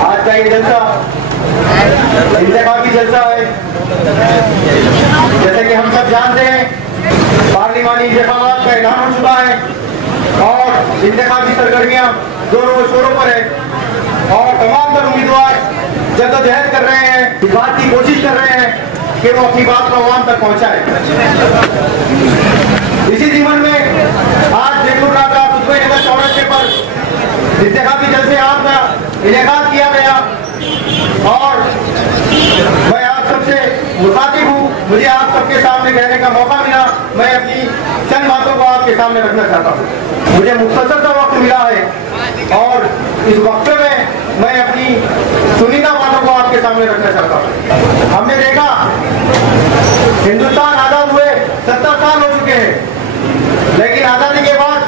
आज का ये जलसा इंतखाबी जलसा है। जैसे कि हम सब जानते हैं, पार्लिमानी इंतखाबात का ऐलान हो चुका है और इंतखाबी सरगर्मियां जोरों शोरों पर है और तमाम तर उम्मीदवार जद्दोजहद कर रहे हैं, इस बात की कोशिश कर रहे हैं कि वो अपनी बात को आवाम तक पहुंचाए। इसी जीवन में आज बेगलुरु का पुष्पे नगर चौराहे पर इंतखाबी जलसे आप का इनेकाद किया गया और मैं आप सबसे मुखातिब हूँ। मुझे आप सबके सामने कहने का मौका मिला, मैं अपनी चंद बातों को आपके सामने रखना चाहता हूँ। मुझे मुख्तसर सा वक्त मिला है और इस वक्त में मैं अपनी चुनिंदा बातों को आपके सामने रखना चाहता हूँ। हमने देखा हिंदुस्तान आजाद हुए 70 साल हो चुके हैं, लेकिन आजादी के बाद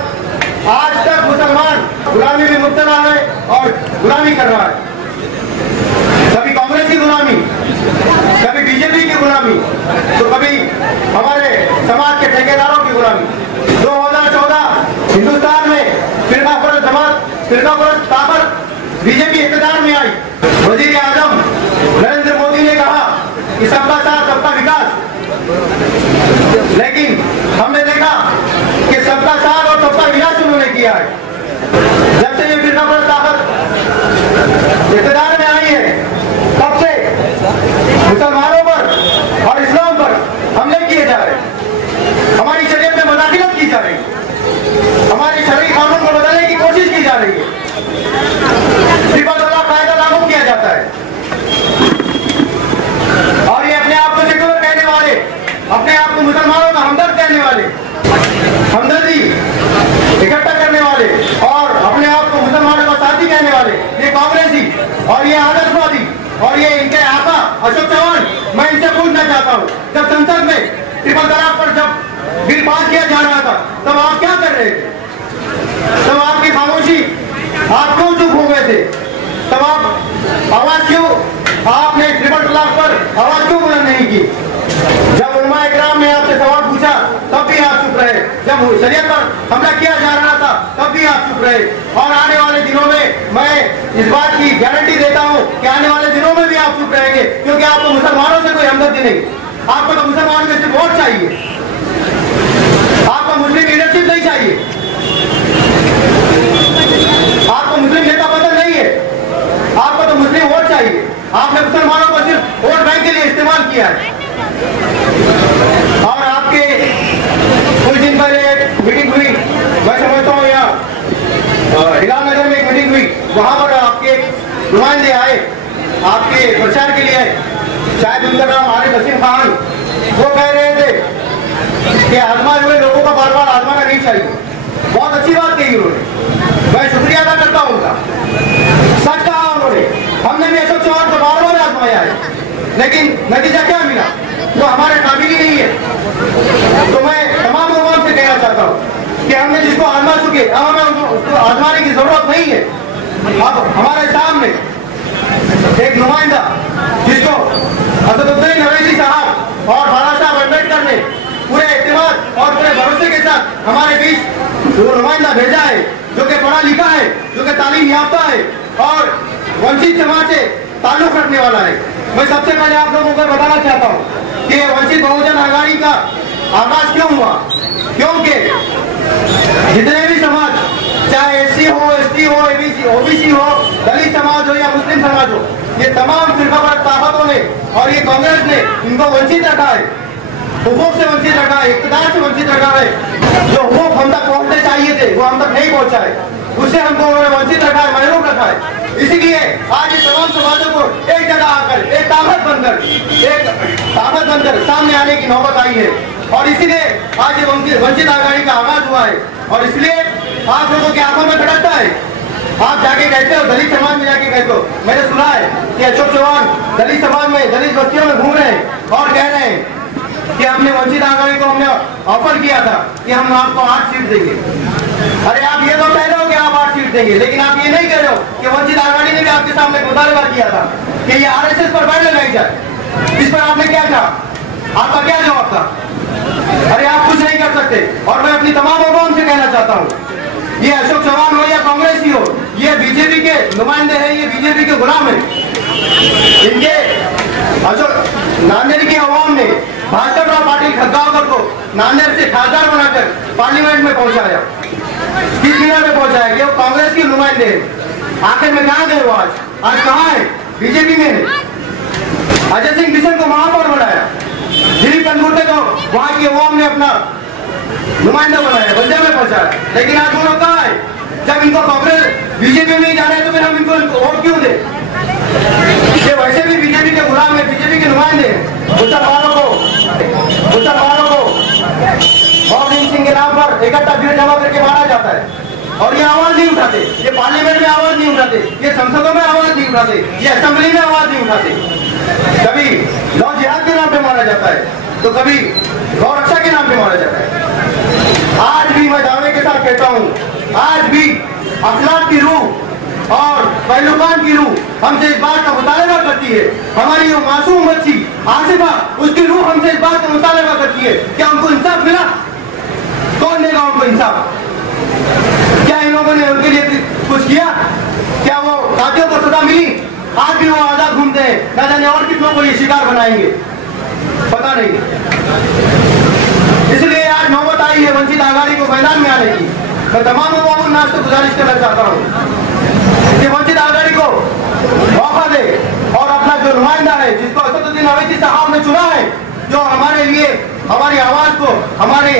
आज तक मुसलमान गुलामी में मुब्तला है और गुलामी कर रहा है। कभी कांग्रेस की गुलामी, कभी बीजेपी की गुलामी, तो कभी हमारे समाज के ठेकेदारों की गुलामी। 2014 हिंदुस्तान में फिरकापरस्त जमात, फिरकापरस्त ताकत बीजेपी इक़्तिदार में आई। वज़ीर आज़म नरेंद्र मोदी ने कहा कि सबका साथ सबका विकास, लेकिन हमने देखा कि सबका साथ और सबका विनाश उन्होंने किया है। जब से ये फिरकापरस्त ताकत इक़्तिदार में आई है, तब से मुसलमानों पर और इस्लाम पर हमले किए जा रहे हैं, हमारी शरीयत में मुदाखिलत की जा रही है, हमारे शरीय कानून को बदलने की कोशिश की जा रही है, ट्रिपल तलाक कायदा लागू किया जाता है और ये अपने आप को सेक्युलर कहने वाले, अपने आप को मुसलमानों का हमदर्द कहने वाले, हमदर्दी इकट्ठा करने वाले और अपने आप को मुसलमानों का साथी कहने वाले ये कांग्रेसी और ये आदर्शवादी और ये इनके आका अशोक चौहान, मैं इनसे पूछना चाहता हूँ, जब संसद में ट्रिपल तलाक पर जब बिल पास किया जा रहा था तब आप क्या कर रहे थे? तब आपकी खामोशी, आप क्यों चुप हो गए थे? तब आप आवाज क्यों, आपने ट्रिपल तलाक पर आवाज क्यों बुलंद नहीं की? जब उलमा इकराम ने आपसे सवाल पूछा तब भी आप चुप रहे, जब शरीयत पर हमला किया जा रहा था तब भी आप चुप रहे और आने वाले दिनों में मैं इस बात की गारंटी देता हूं कि आने वाले दिनों में भी आप चुप रहेंगे, क्योंकि आपको मुसलमानों से कोई हमदर्दी नहीं, आपको तो मुसलमानों में सिर्फ वोट चाहिए, आपको मुस्लिम लीडरशिप नहीं चाहिए, आपको मुस्लिम नेता पसंद नहीं है, आपको तो मुस्लिम वोट चाहिए। आपने मुसलमानों को सिर्फ वोट बैंक के लिए इस्तेमाल किया है और आपके कुछ दिन पहले एक मीटिंग हुई, मैं समझता हूँ यहाँ हिलाल नगर में एक मीटिंग हुई, वहां पर आपके नुमाइंदे आए आपके प्रचार के लिए, शायद उनका नाम आरिफ हसीन खान, वो कह रहे थे कि आजमाए हुए लोगों का बार बार आजमाना नहीं चाहिए। बहुत अच्छी बात कही उन्होंने, मैं शुक्रिया अदा करता हूँ उनका, सच कहा उन्होंने। हमने भी अशोक चौहान को बार बार आजमाया है, लेकिन नतीजा क्या मिला? वो हमारे काबिल ही नहीं है। तो मैं तमाम लोगों से कहना चाहता हूँ कि हमने जिसको आजमा चुके, अब हमें उसको आजमाने की जरूरत नहीं है। अब हमारे सामने एक नुमाइंदा जिसको असदुद्दीन अवैसी साहब और बाला साहब अम्बेडकर ने पूरे एतमाद और पूरे भरोसे के साथ हमारे बीच वो नुमाइंदा भेजा है, जो कि पढ़ा लिखा है, जो कि तालीम याफ्ता है और वंचित समाज से ताल्लुक रखने वाला है। मैं सबसे पहले आप लोगों को बताना चाहता हूँ कि वंचित बहुजन आघाड़ी का आगाज क्यों हुआ, क्योंकि जितने भी समाज, चाहे एससी हो, एसटी हो, एबीसी, ओबीसी हो, दलित समाज हो या मुस्लिम समाज हो, ये तमाम फिरकापरस्त ताकतों ने और ये कांग्रेस ने इनको वंचित रखा है, हुकूक से वंचित रखा है, इक़्तिदार से वंचित रखा है। जो हुकूक हम तक पहुंचने चाहिए थे वो हम तक नहीं पहुंचा है, उससे हमको उन्होंने वंचित रखा है, महरूम रखा है। इसीलिए आज ये तमाम समाजों को एक जगह आकर एक ताकत बनकर सामने आने की नौबत आई है और इसीलिए आज ये वंचित आघाड़ी का आगाज हुआ है। और इसलिए आप लोगों की आंखों में खटकता है, आप जाके कहते हो, दलित समाज में जाके कहते हो, मैंने सुना है कि अशोक चौहान दलित समाज में, दलित बस्तियों में घूम रहे हैं और कह रहे हैं कि हमने वंचित आघाड़ी को हमने ऑफर किया था कि हम आपको 8 सीट देंगे। अरे आप ये तो कह रहे हो कि आप 8 सीट देंगे, लेकिन आप ये नहीं कह रहे हो कि वंचित आघाड़ी ने भी आपके सामने मुतालबा किया था कि ये आरएसएस पर बैन लगाई जाए। इस पर आपने क्या कहा? आपका क्या जवाब था? अरे आप कुछ नहीं कर सकते। और मैं अपनी तमाम आवाम से कहना चाहता हूँ ये अशोक चौहान हो या कांग्रेस ही हो, ये बीजेपी के नुमाइंदे हैं, ये बीजेपी के गुलाम हैं। इनके अशोक नांदेड़ की अवाम ने भास्कर राव पाटिल खग्गावकर को नांदेड़ से खासदार बनाकर पार्लियामेंट में पहुंचाया, किस बिना में पहुंचाया कि वो कांग्रेस के नुमाइंदे हैं। आखिर में कहाँ गए वो? आज कहाँ है? बीजेपी में है। अजय सिंह किशन को महापौर बनाया, दिलीप तनगुर्ते को वहां की अवाम ने अपना नुमाइंदा बनाया, बंदे में पहुंचाया। लेकिन आज वो लोग कहाँ है? जब इनको कांग्रेस बीजेपी में ही जाना है तो फिर हम इनको वोट क्यों दें? ये वैसे भी बीजेपी के गुलाम है, बीजेपी के नुमाइंदे हैं। मुसलमानों को मोहम्मद सिंह के नाम पर इकट्ठा भीड़ जमा करके मारा जाता है और ये आवाज नहीं उठाते, ये पार्लियामेंट में आवाज नहीं उठाते, ये संसदों में आवाज नहीं उठाते, ये असेंबली में आवाज नहीं उठाते। कभी लॉ जिहाद के नाम पे मारा जाता है तो कभी गौ रक्षा के नाम पे मारा जाता है। आज भी मैं दावे के साथ कहता हूँ, आज भी अखलाक की रूह और पहलुकान की रूह हमसे इस बात का मुतालबा करती है। हमारी वो मासूम बच्ची आसिफा, उसकी रूह हमसे इस बात का मुतालबा करती है, क्या उनको इंसाफ मिला? कौन देगा उनको इंसाफ? क्या इन लोगों ने उनके लिए कुछ किया? क्या वो साथियों को सजा मिली? आज भी वो आजाद घूमते हैं, न जाने और कितनों को ये शिकार बनाएंगे, पता नहीं। इसलिए आज नौबत आई है वंचित आघाड़ी को मैदान में आने की। मैं तमाम अवाम से गुजारिश करना चाहता हूँ कि वंचित आघाड़ी को मौका दे और अपना जो नुमाइंदा है, जिसको असदुद्दीन अवैसी साहब ने चुना है, जो हमारे लिए हमारी आवाज को, हमारे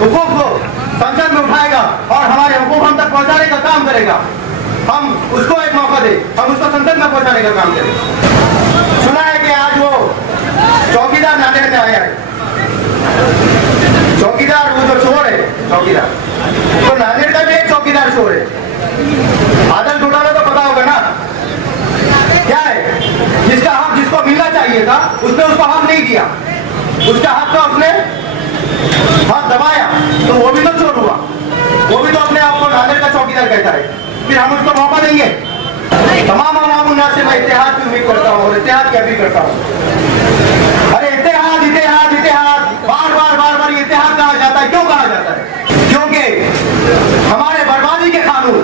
हुकूक को संसद में उठाएगा और हमारे हुकूक हम तक पहुंचाने का काम करेगा, हम उसको एक मौका दे, हम उसको संसद में पहुंचाने का काम करें। सुना है कि आज वो चौकीदार नांदेड़ में आया है, चौकीदार वो जो चोर है, चौकीदार तो नांदेड़ का भी एक चौकीदार चोर है। आदल डोडाला तो पता होगा ना क्या है? जिसका हक जिसको मिलना चाहिए था उसने उसको हक नहीं दिया, उसका हक का उसने हक दबाया, तो वो भी तो चोर हुआ, वो भी तो अपने आप को नांदेड़ का चौकीदार कहता है। फिर हम उसको मौका देंगे? तमाम अवाम उन्नास से मैं इत्तेहाद की उम्मीद करता हूँ और इत्तेहाद की अपील करता हूँ। अरे इत्तेहाद इत्तेहाद इत्तेहाद, बार बार ये इत्तेहाद कहा जाता है, क्यों कहा जाता है? क्योंकि हमारे बर्बादी के कानून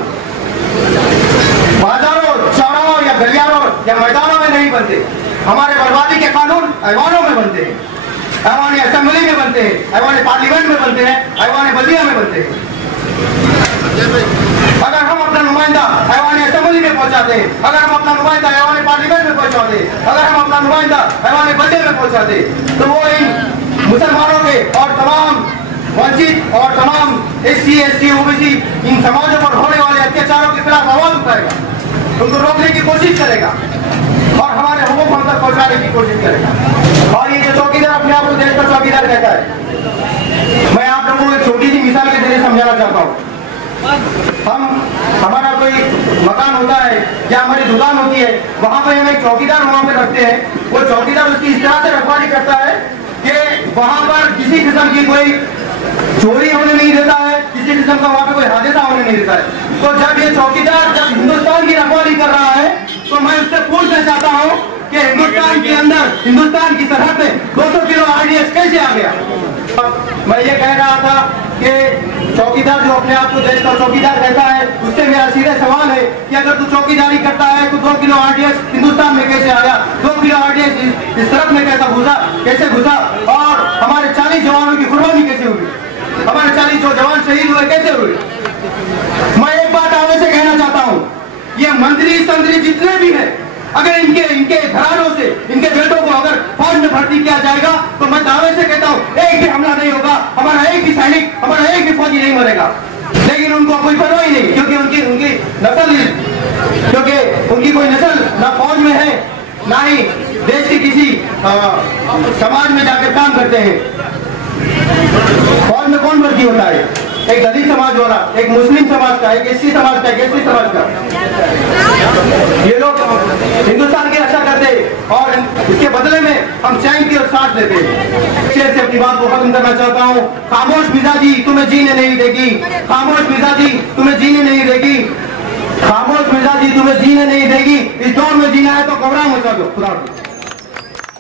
बाजारों, चौराहों या गलियारों या मैदानों में नहीं बनते, हमारे बर्बादी के कानून ऐवानों में बनते हैं, ऐवान असेंबली में बनते हैं, ऐवान पार्लियामेंट में बनते हैं, ऐवान बल्दिया में बनते हैं। अगर हम अपना नुमाइंदा ऐवान असेंबली में पहुंचाते, अगर हम अपना नुमाइंदा ऐवान पार्लियामेंट में पहुंचाते, अगर हम अपना नुमाइंदा ऐवान बल्दिया में पहुंचाते, तो वो इन मुसलमानों के और तमाम वंचित और तमाम SC ST OBC इन समाजों पर होने वाले अत्याचारों के खिलाफ आवाज उठाएगा, उनको रोकने की कोशिश करेगा और हमारे हुकूक हम तक पहुंचाने की कोशिश करेगा। और ये जो चौकीदार अपने आप को देश का चौकीदार कहता है, मैं आप लोगों को एक छोटी सी मिसाल के जरिए समझाना चाहता हूँ। हमारा कोई मकान होता है या हमारी दुकान होती है, वहां पर हम एक चौकीदार वहां पे रखते हैं। वो चौकीदार उसकी इस तरह से रखवाली करता है कि वहां पर किसी किस्म की कोई चोरी होने नहीं देता है, किसी किस्म का वहां पे कोई हादसा होने नहीं देता है। तो जब ये चौकीदार जब हिंदुस्तान की रखवाली कर रहा है तो मैं उससे पूछना चाहता हूँ कि हिंदुस्तान के अंदर, हिंदुस्तान की सरहद में 200 किलो RDS कैसे आ गया? मैं ये कह रहा था कि चौकीदार जो अपने आप को देश का चौकीदार कहता है, उससे मेरा सीधा सवाल है कि अगर तू चौकीदारी करता है तो 2 किलो RDS हिंदुस्तान में कैसे आया? 2 किलो RDS इस तरफ में कैसे घुसा और हमारे 40 जवानों की कुर्बानी कैसे हुई? हमारे 40 जो जवान शहीद हुए कैसे हुए? मैं एक बात आगे से कहना चाहता हूँ, ये मंत्री संतरी जितने भी हैं, अगर इनके घरानों से इनके बेटों को अगर फौज में भर्ती किया जाएगा तो मैं दावे से कहता हूँ एक भी हमला नहीं होगा, हमारा एक भी सैनिक, हमारा एक भी फौजी नहीं मरेगा। लेकिन उनको कोई परवाह ही नहीं, क्योंकि उनकी नस्ल, क्योंकि उनकी कोई नस्ल ना फौज में है ना ही देश के किसी समाज में जाकर काम करते हैं। फौज में कौन भर्ती होता है? एक दलित समाज वाला, एक मुस्लिम समाज का, एक SC समाज का, एक ST समाज का। ये लोग हिंदुस्तान की रक्षा करते और इसके बदले में हम चैन की और सांस लेते हैं। शेर से अपनी बात को खत्म करना चाहता हूँ। खामोश मिजाजी तुम्हें जीने नहीं देगी, खामोश मिजाजी तुम्हें जीने नहीं देगी, खामोश मिजाजी तुम्हें जीने नहीं देगी। इस दौर में जीना है तो घबरा मचा दो। खुदा